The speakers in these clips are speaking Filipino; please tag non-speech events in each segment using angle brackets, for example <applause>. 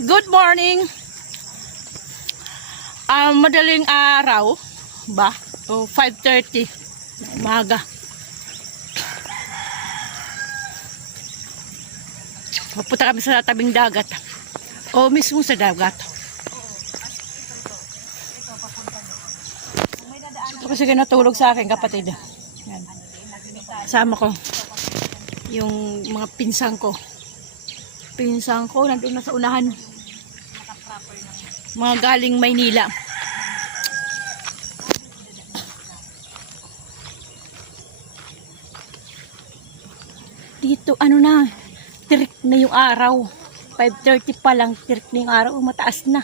Good morning. Ah, madaling araw ba? O 5:30 umaga. Pupunta kami sa tabing dagat. O mismo sa dagat. Ito kasi natulog sa akin kapatid. Yan. Kasama ko. Yung mga pinsang ko pinsan ko, nandun na sa unahan. Mga galing Maynila. Dito, ano na, tirik na yung araw. 5.30 pa lang, tirik na yung araw, mataas na.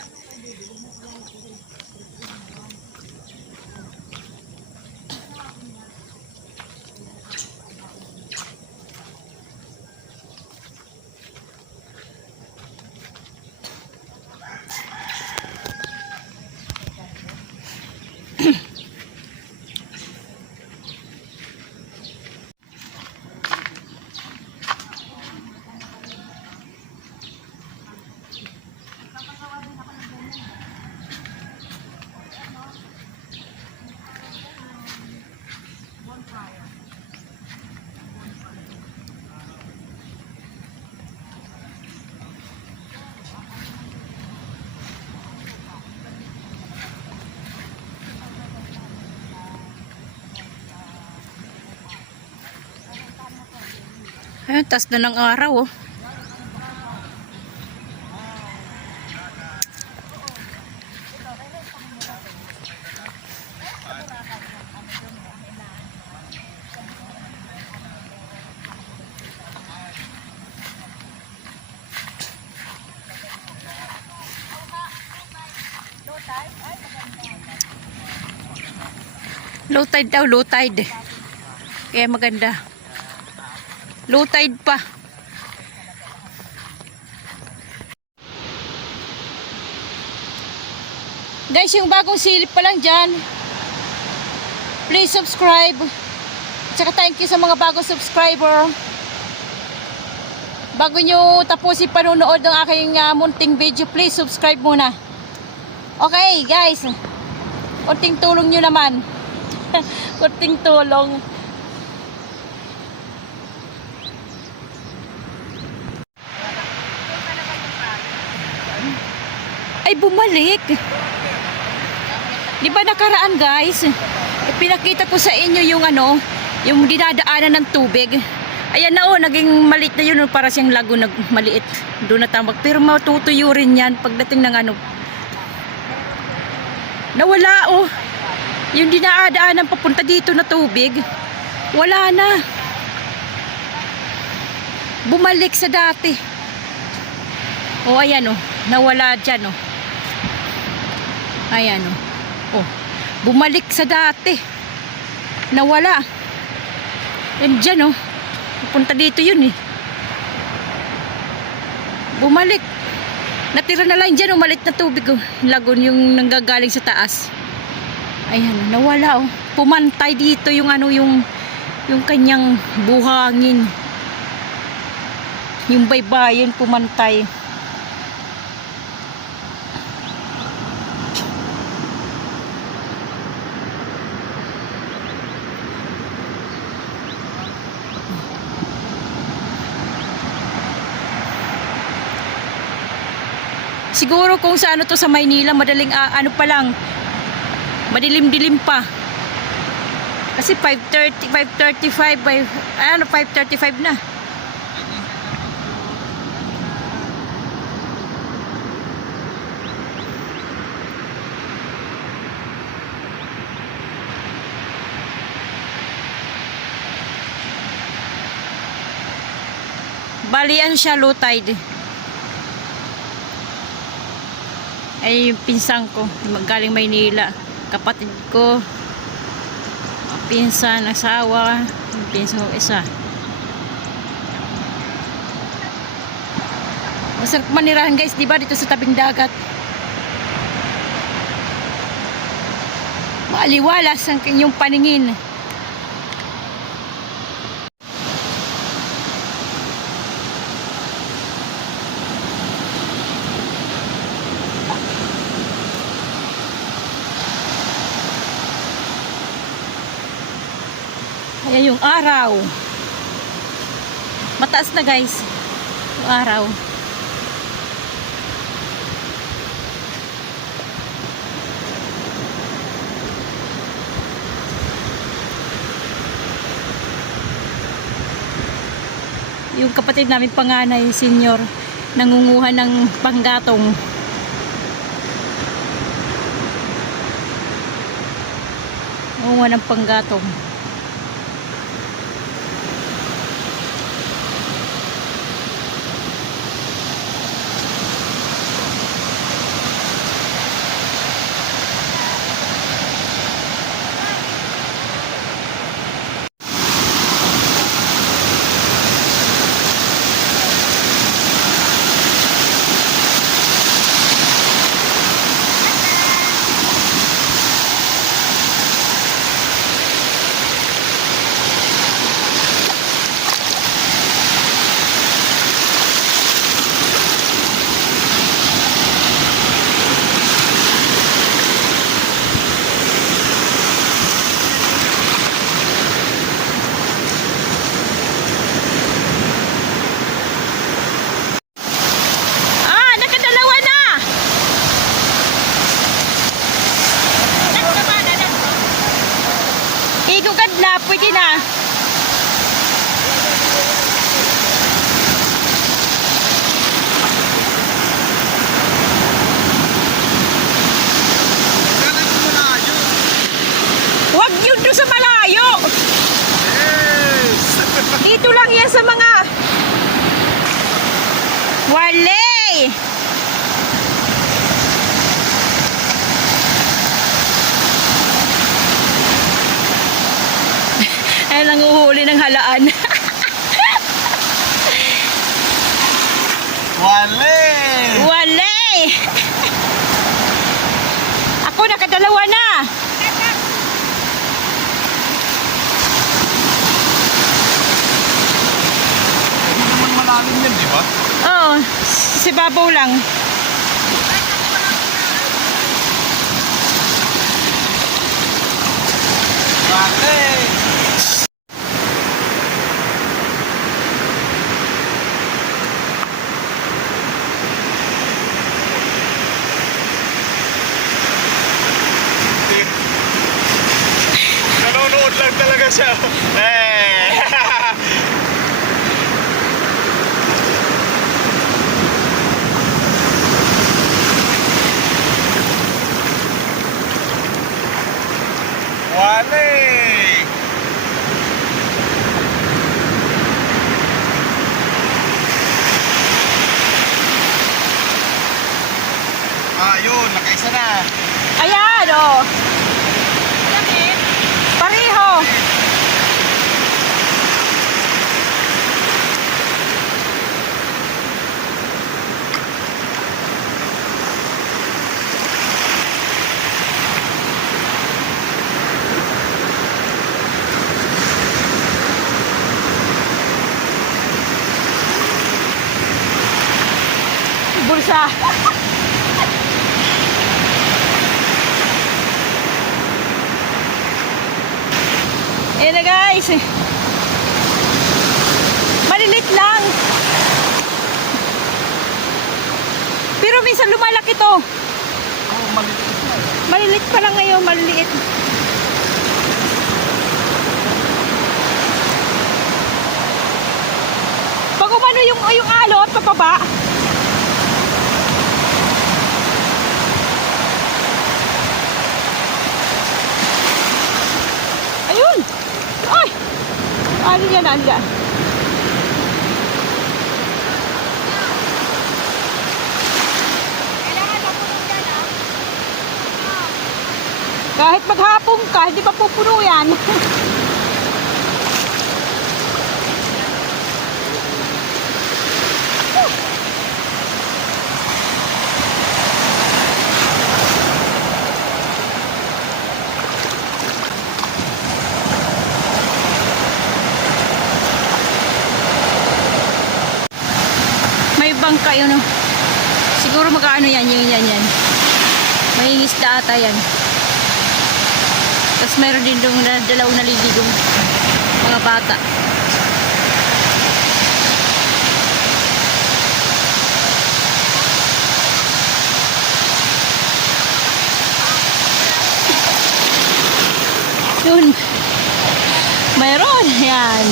Ayun, taas na ng araw, oh. Low tide daw, low tide. Kaya maganda. Low tide pa. Guys, yung bagong silip pa lang dyan. Please subscribe. Tsaka thank you sa mga bagong subscriber. Bago nyo tapusin panunood ng aking ah, munting video, please subscribe muna. Okay, guys. Kunting tulong nyo naman. <laughs> Kunting tulong. Ay bumalik. Di ba nakaraan guys? Pinakita ko sa inyo yung ano, yung dinadaanan ng tubig. Ayan na oh, naging maliit na yun oh, para siyang lago nag maliit. Doon na tambak. Pero matutuyo rin yan pagdating ng ano. Nawala oh. Yung dinadaanan papunta dito na tubig. Wala na. Bumalik sa dati. Oh, ayan oh. Nawala dyan oh. Ayan oh. Oh. Bumalik sa dati. Nawala. Yan dyan oh. Pupunta dito yun eh. Bumalik. Natira na lang dyan oh. Malit na tubig oh. Lagon yung nanggagaling sa taas. Ayan oh. Nawala oh. Pumantay dito yung ano yung yung kanyang buhangin. Yung baybayin pumantay. Siguro kung sa ano to sa Maynila, madaling ah, ano pa lang, madilim-dilim pa. Kasi 5.30, 5.35, by, ano, 5.35 na. Balian siya low tide. Ay yung pinsang ko galing Maynila. Kapatid ko pinsan, asawa yung pinsan ko isa. Masarap manirahan guys diba dito sa tabing dagat? Maaliwalas ang kanyang paningin yung araw. Mataas na guys. Yung araw. Yung kapatid namin panganay, senior, nangunguha ng panggatong. Nangunguha ng panggatong. Ah, nakadalawa na! Igugad na, pwede na. Kailan ko malayo? Huwag yun doon sa malayo. Yes! Dito lang yan sa mga... Wale! <laughs> Ay, nanguhuli ng halaan. <laughs> Wale! Wale! Ako nakadalawa na. Hindi naman malalim yan, di ba? Oo, si babaw lang. Wale! Nanonood lang talaga siya. Eh! Wale! Ah, yun. Nakaisa na. Ayan, oh. Pareho. Bulsa. Ayan na guys. Malilit lang. Pero minsan lumalaki to. Oh, maliit na. Malilit pa lang ngayon, maliliit. Pag umano yung, yung alot, papaba. Ayun! Ay! Ano yan, ano yan? Kahit maghapong ka, hindi pa pupuno yan. <laughs> May bangka yun, oh. Siguro magkaano yan, yan, yan, yan. May isda ata yan. Tapos meron din doon na dalawang naliligong. Mga bata. Yun. Mayroon. Yan.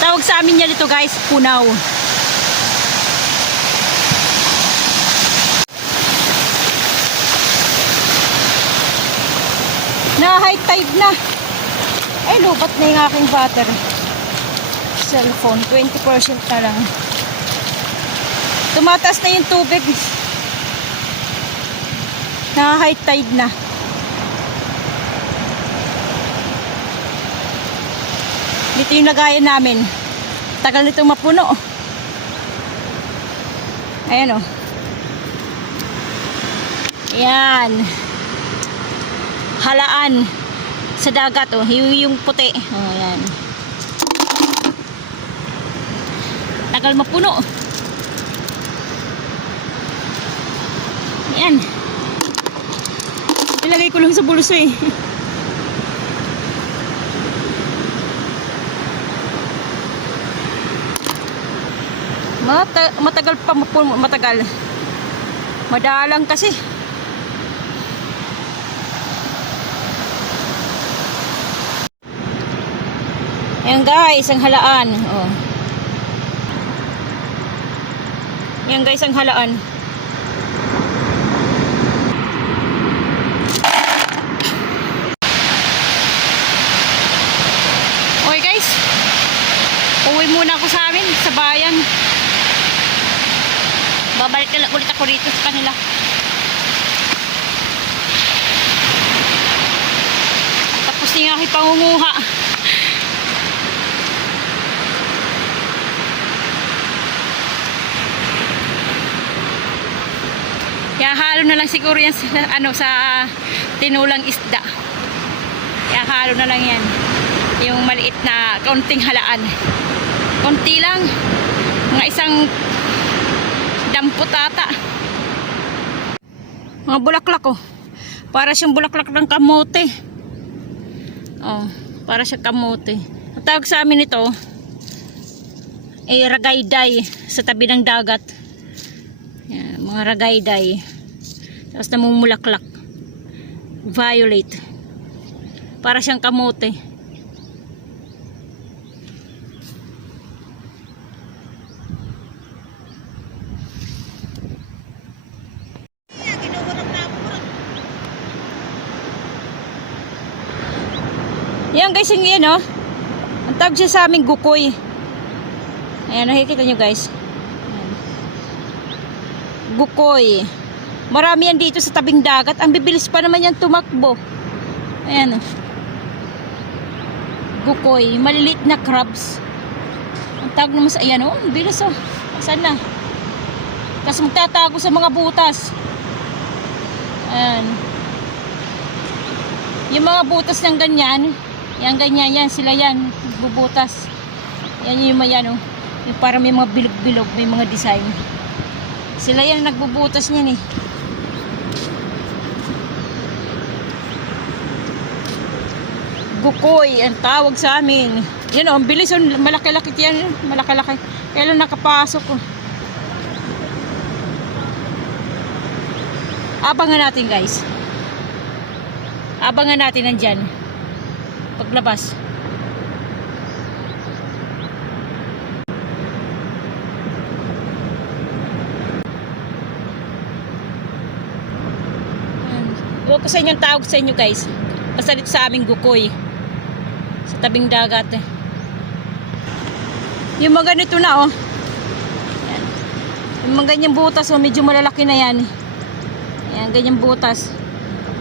Tawag sa amin yan ito guys, punaw. Na high tide na. Ay, lubat na yung aking battery. Cellphone, 20% na lang. Tumataas na yung tubig. Na high tide na. Dito yung lagayan namin. Tagal nito mapuno. Ayan o. Ayan. Halaan. Sa dagat o. Yung, puti. O, ayan. Tagal mapuno. Ayan. Ilagay ko lang sa bulso eh. <laughs> Mata matagal pa po matagal. Madalang kasi. Ayan guys, ang halaan. Oh. Ayan guys, ang halaan. Okay guys, uwi muna ako sa amin, sa bayan. Babalik na ulit ako dito sa kanila. Tapos na yung aking pangunguha. Kaya halo na lang siguro yan sa, ano, sa tinulang isda. Kaya halo na lang yan. Yung maliit na kaunting halaan. Konti lang. Mga isang dampot ata. Mga bulaklak oh. Para siyang bulaklak ng kamote. Oh, para siya kamote. Ang tawag sa amin ito ay ragayday sa tabi ng dagat. Yan, mga ragayday. Tapos namumulaklak. Violet. Para siyang kamote. Yan guys, yung yan oh. Ang tawag siya sa aming gukoy. Ayan, nakikita nyo guys. Gukoy. Marami yan dito sa tabing dagat. Ang bibilis pa naman yan tumakbo. Ayan. Gukoy. Maliliit na crabs. Ang tawag naman sa, ayan oh. Ang bilis oh. Saan na? Tapos magtatago sa mga butas. Ayan. Yung mga butas ng ganyan, yan ganyan yan, sila yan, bubutas. Yan yung mga yan, oh. Yung para may mga bilog-bilog, may mga design. Sila yan nagbubutas niyan eh. Gukoy, ang tawag sa amin. Yan oh, ang bilis oh, malaki-laki yan, malaki-laki. Kailan nakapasok oh. Abangan natin guys. Abangan natin nandyan. Paglabas. Huwag ko sa inyo tawag sa inyo guys. Basta dito sa aming gukoy. Sa tabing dagat. eh. Yung mga ganito na oh. Ayan. Yung mga ganyang butas oh, medyo malalaki na yan. Ayan, ganyang butas.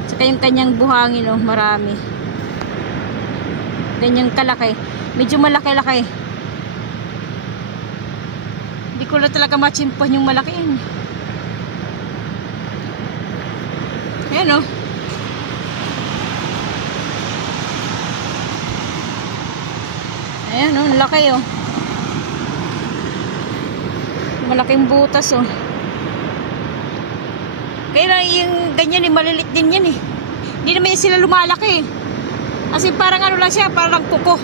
Saka yung kanyang buhangin oh, marami. Ganyang kalaki. Medyo malaki-laki. Hindi ko na talaga machimpan yung malaki yun. Ayan oh. Ayan oh, laki oh. Malaking butas oh. Kaya yung ganyan eh, malilit din yan eh. Hindi naman sila lumalaki eh. Kasi parang ano lang siya, parang kuko.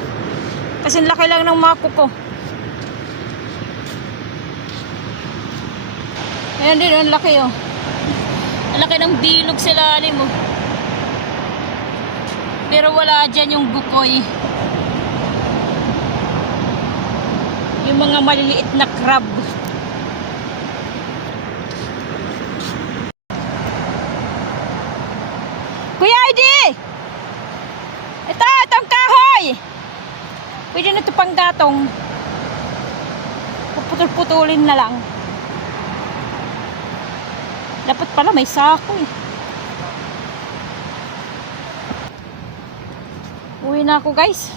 Kasi laki lang ng mga kuko. Ayan din, ang laki oh. Ang laki ng bilog sa ilalim oh. Pero wala dyan yung bukoy. Yung mga maliliit na crab. Kuya ID! Ito, itong kahoy! Pwede na ito pang gatong. Puputol-putulin na lang. Dapat pala may sako eh. Uwi na ako guys.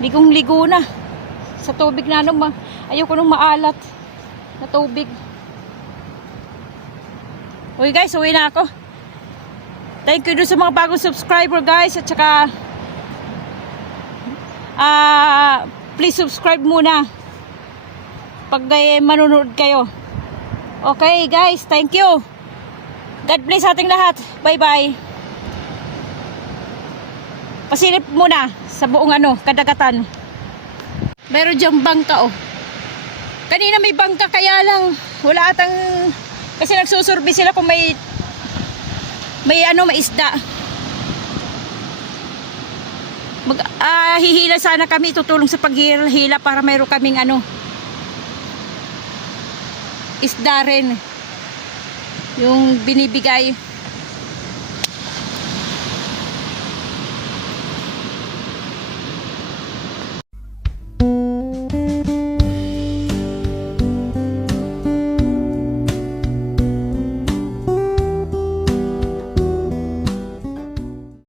Ligong-ligo na. Sa tubig na ano, ma ayoko nung maalat na tubig. Uy guys, uwi na ako. Thank you sa mga bagong subscriber guys at saka ah please subscribe muna pag eh, manonood kayo. Okay guys, thank you. God bless ating lahat. Bye bye. Pasilip muna sa buong ano, kadagatan. Meron diyang bangka oh. Kanina may bangka kaya lang wala atang kasi nagsusurvey sila kung may may ano may isda. Mag ah, hihila sana kami tutulong sa paghihila para mayroon kaming ano isda rin yung binibigay